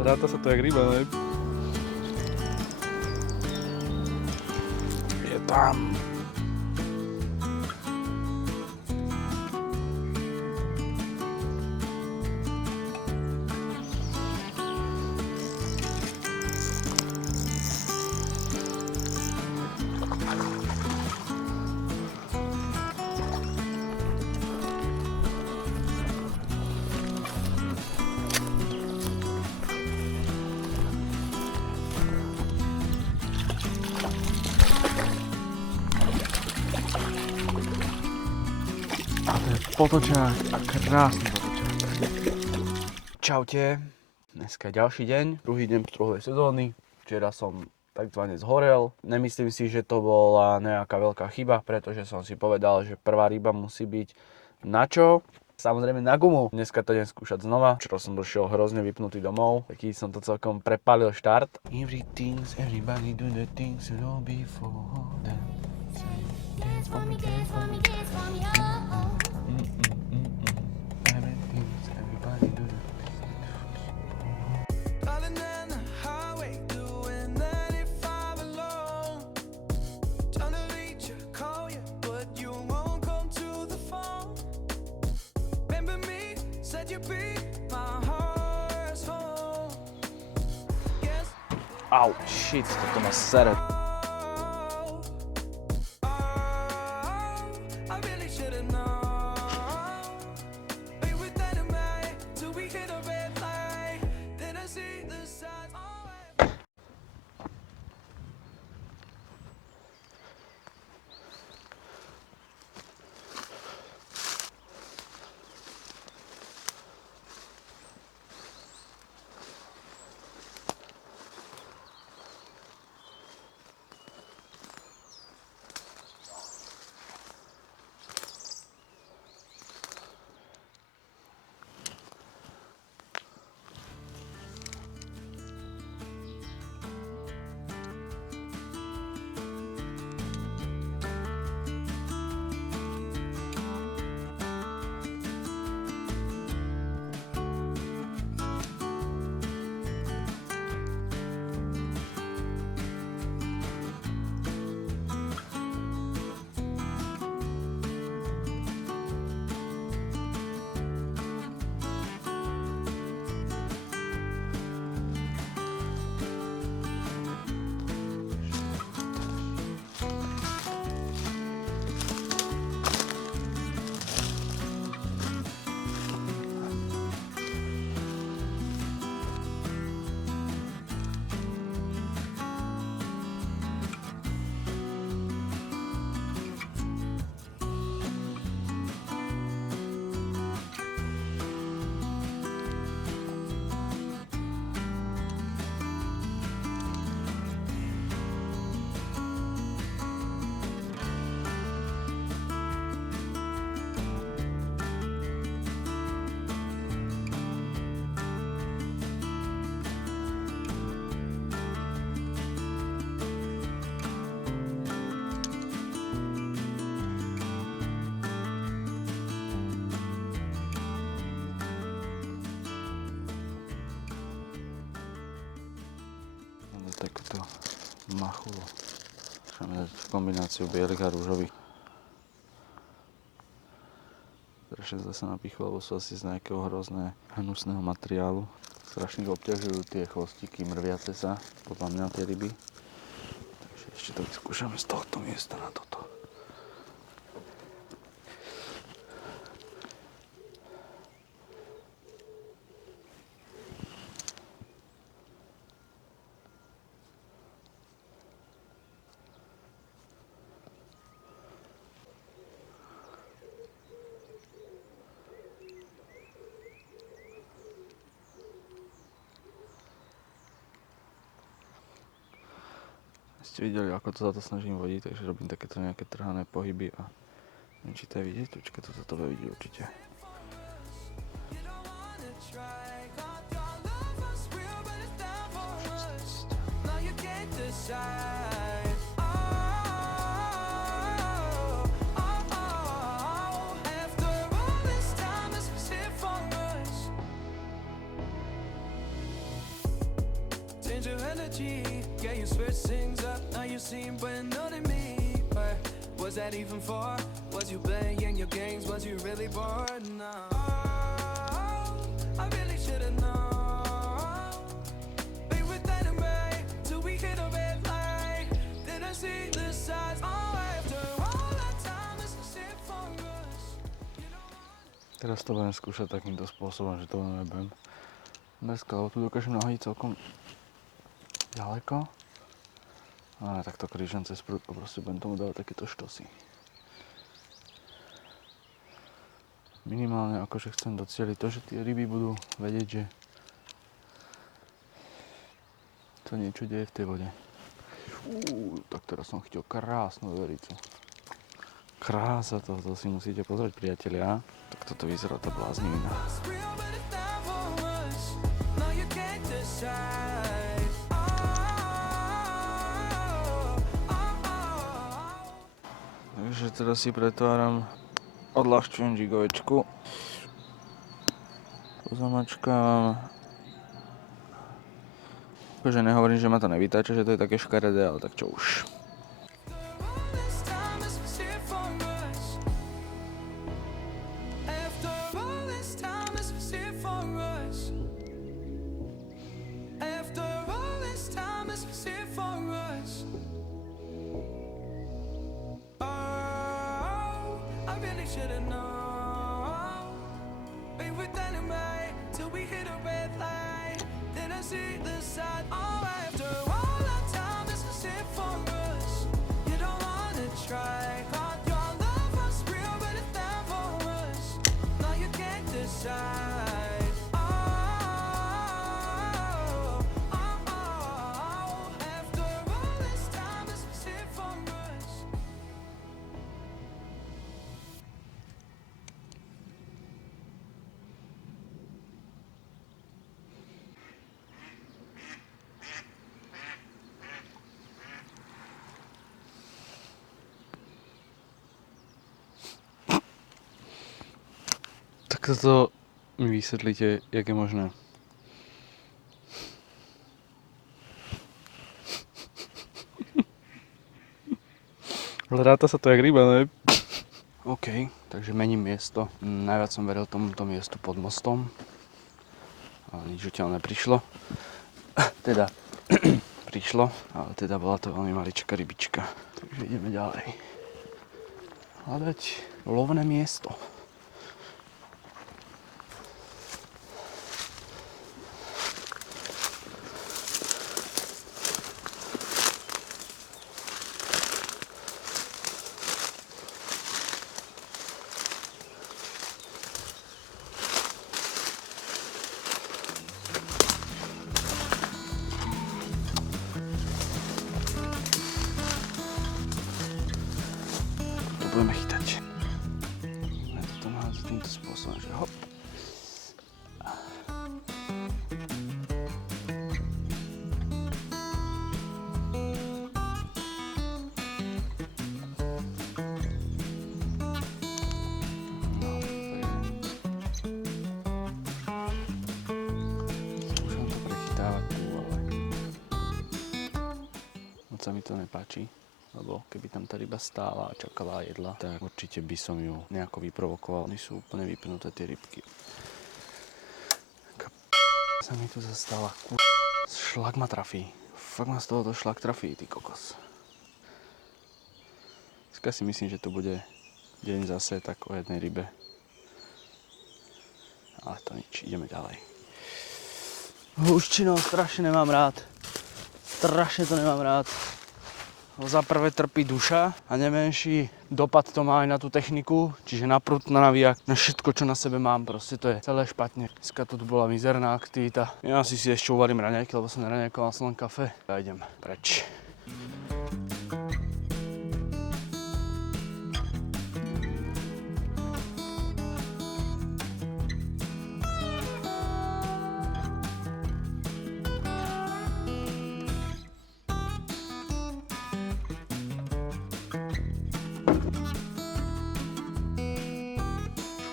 Ráta sa to jak ryba, ne? Je tam. Potočák a krásny potočák. Čaute, dneska je ďalší deň, druhý deň pstruhovej sezóny. Včera som takzvané zhorel. Nemyslím si, že to bola nejaká veľká chyba, pretože som si povedal, že prvá ryba musí byť na čo? Samozrejme na gumu. Dneska to idem skúšať znova. Včera som došiel hrozne vypnutý domov, taký som to celkom prepálil štart. Everybody do the things you know before them. Dance for me, dance for me, dance for me, oh. Everybody do the Driving down the highway, doing 95 alone. Trying to reach you, call you, but you won't come to the phone. Remember me, said you'd be my heart's home. Yes. Au, shit, toto ma sere. I really should've known. Be with dynamite till we hit a red light. Then I see the signs. Takúto machu. Chceme dať kombináciu bielých a rúžových. Strašne zle sa napichlo, lebo sú asi z nejakého hrozné hnusného materiálu. Strašne obťažujú tie chvostiky mrviace sa, podľa mňa tie ryby. Takže ešte to vyskúšame z tohto miesta na toto. Ste videli, ako to za to snažím vodiť, takže robím takéto nejaké trhané pohyby a neviem, či to je vidieť, počkaj, to sa to bude vidieť určite. energy. Yeah, you switch things up, now you seem brand new to me. But was that even for? Was you playing your games? Was you really bored? No. I really should've known. Be with anyway till we hit a red light. Didn't see the signs. Oh, after all that time, it's a shit for us. Teraz to budem skúšať takýmto spôsobom, že to nebudem dneska, lebo tu dokážem nahodiť celkom ďaleko. A takto krížem cez prúdko, proste budem tomu dávať takéto štosy. Minimálne akože chcem docieliť to, že tie ryby budú vedieť, že to niečo deje v tej vode. Tak teraz som chytil krásnu vevericu. Krása, to si musíte pozrieť, priatelia. Tak toto vyzerá tá bláznivina. Takže teraz si pretváram, odľahčujem žigovečku. Pozamačkávam. Akože nehovorím, že ma to nevytáča, že to je také škaredé, ale tak čo už. Should've known. Be with anyway till we hit a red light. Then I see the side. Oh, after all that time, this is it for us. You don't wanna try. Thought your love was real, but it never was. Now you can't decide. Oh, after all this time, this is it for us. Tak toto mi vysvetlíte, jak je možné. Ale ráta sa to jak ryba, ne? OK, takže mením miesto. Najviac som veril tomuto miestu pod mostom. Ale nič zatiaľ neprišlo. Teda, prišlo, ale teda bola to veľmi maličká rybička. Takže ideme ďalej. Hľadať lovné miesto. Budeme chytať. Ja to nahádzam týmto spôsobom, že hop. Skúšam to prechytávať tu, ale moc sa mi to nepáči. Lebo keby tam tá ryba stála a čakala a jedla, tak určite by som ju nejako vyprovokoval. Oni sú úplne vypnuté tie rybky. Sa mi tu zastala šlak ma trafí. Fakt ma z tohoto šlak trafí, ty kokos. Dneska si myslím, že to bude deň zase tak o jednej rybe. Ale to nič, ideme ďalej. Húščino, strašne nemám rád. Strašne to nemám rád. Za prvé trpí duša a nemenší dopad to má aj na tú techniku, čiže na prúd, na navíjak, na všetko, čo na sebe mám, proste to je celé špatne. Dneska tu bola mizerná aktivita. Ja si ešte uvarím raňajky, lebo som neraňajkoval, som len kafe. Ja idem preč.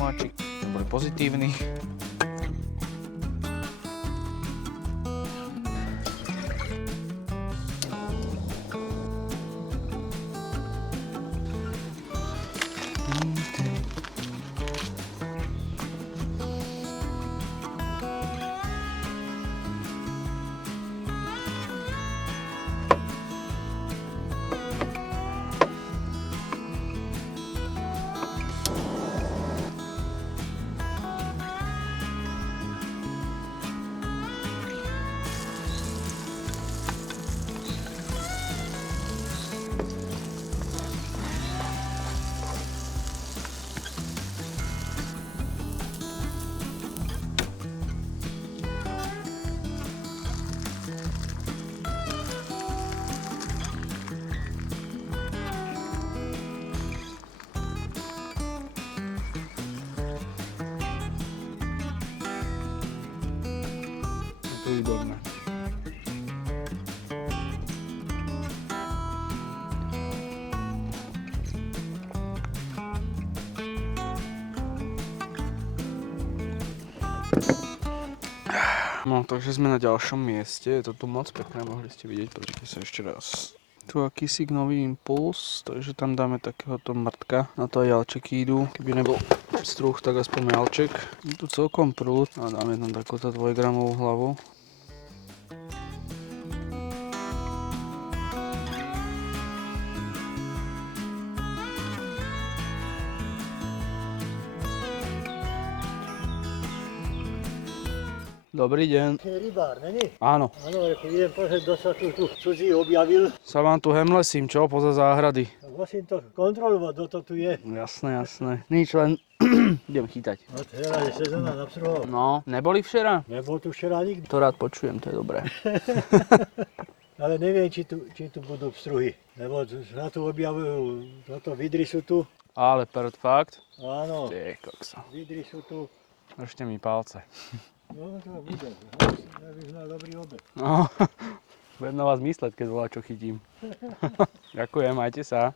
Šumáčik, boli pozitívny. výborné. No, takže sme na ďalšom mieste, je to tu moc pekné, mohli ste vidieť, počkajte sa ešte raz. Tu akýsi nový impuls, takže tam dáme takéhoto mrtka, na to aj jalčeky idú, keby nebol struh, tak aspoň jalček. Je tu celkom prúd a dáme tam takúto 2 gramovú hlavu. Dobrý deň. Rybár, není? Áno. Áno, idem pozrieť, kto sa tu cudzí objavil. Sa vám tu hemlesím, čo? Poza záhrady. Musím to kontrolovať, kto to tu je. Jasné, jasné. Nič, len idem chytať. No teraz je sezóna na psruhov. No, neboli včera? Nebol tu včera nikto. To rád počujem, to je dobré. Ale neviem, či tu budú pstruhy. Lebo sa tu objavujú, toto vidry sú tu. Ale fakt. Áno, Ty kokso. vidry sú tu. Držte mi palce. No to bude. Ja bych mal dobrý obed. No, budem na vás mysleť, keď volá, čo chytím. Ďakujem, majte sa.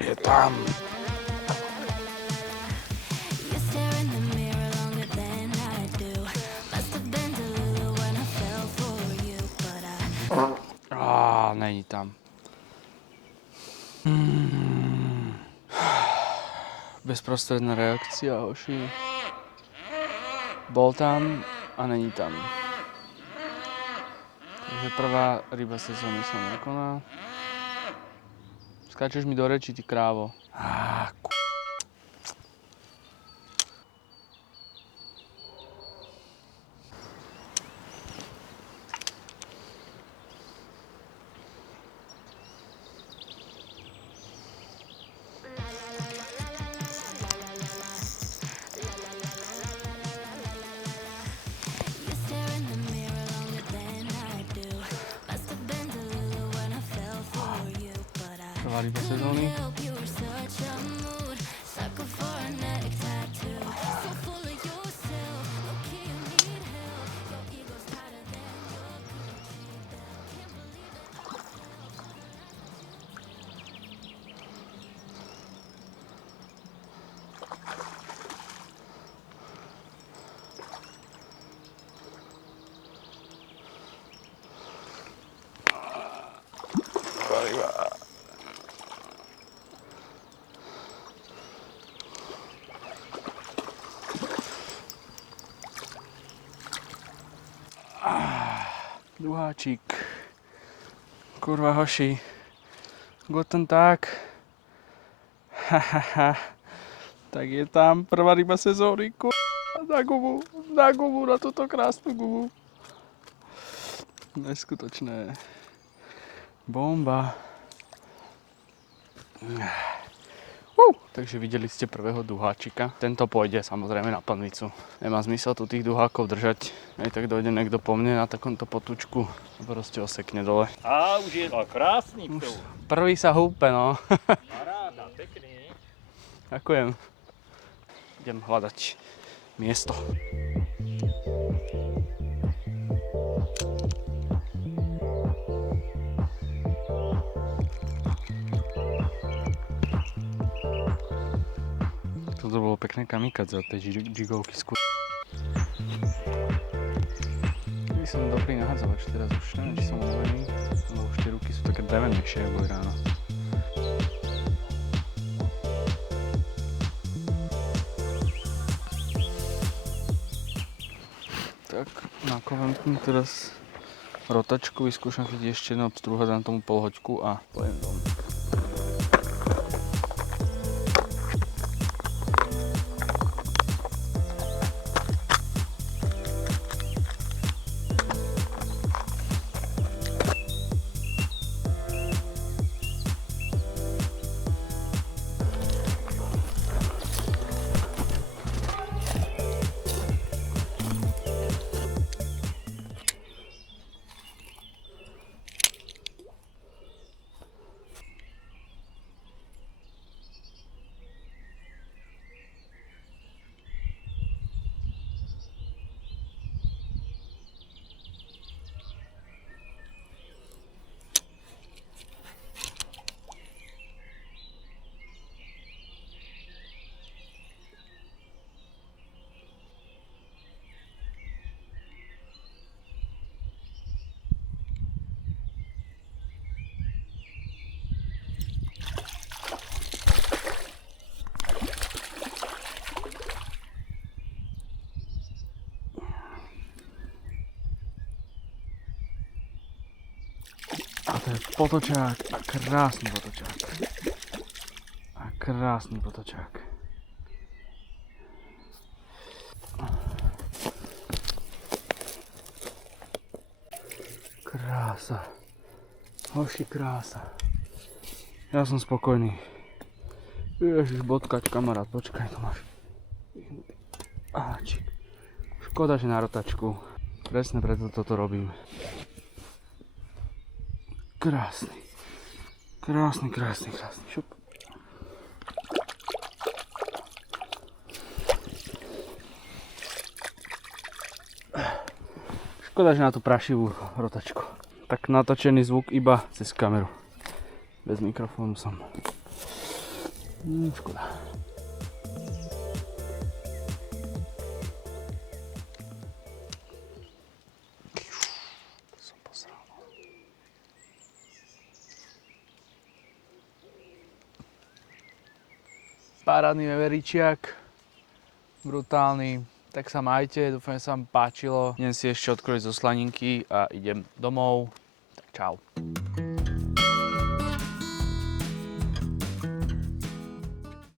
Je tam. You stare in the mirror longer than I do. Must have been delulu when I fell for you, but Není tam. Bezprostredná reakcia, hoši. Bol tam a není tam. Takže prvá ryba sezóny sa nekoná. Skáčeš mi do reči, ty krávo. you stare in the mirror longer than I do. Must have been delulu when I fell for you, but Prvá ryba sezóny. help you were such a mood. Sucker for a neck tattoo. So full of yourself. Okay, you need help. Your ego's tighter than your Gucci belt. Can't believe that. Prvá ryba. Druháčik. Kurva hoši. Guten Tag. Tak je tam prvá ryba sezóny. Na gumu. Na gumu, na túto krásnu gumu. Neskutočné. Bomba. Takže videli ste prvého duháčika. Tento pôjde samozrejme na plnicu. Nemá zmysel tu tých duhákov držať. Aj tak dojde niekto po mne na takomto potúčku a proste osekne dole. A už je krásny Už ptov. prvý sa húpe, no. Paráda, pekný. Ďakujem. Idem hľadať miesto. Toto bolo pekné kamikadze od tej jigovky skôr. By som dobrý nahádzovač teraz už neviem, či som unavený, lebo už tie ruky sú také drevenejšie, ako boli ráno. Tak, nakovem teraz rotačku, vyskúšam chytiť ešte jedno obstruha, dám tomu pol hoďku a pojem dom. A to je potočák a krásny potočák. A krásny potočák. Krása. Hoši, krása. Ja som spokojný. Ježiš, bodkať, kamarát, počkaj, to máš. Áčik. Škoda, že na rotačku. Presne preto toto robím. Krásny. Krásny, krásny, krásny. Šup. Škoda, že na tú prašivú rotačku. Tak natočený zvuk iba cez kameru. Bez mikrofónu som. Škoda. Som posral. Parádny veveričiak. Brutálny. Tak sa majte, dúfam, že sa vám páčilo. Idem si ešte odkrojiť zo slaninky a idem domov. Tak čau.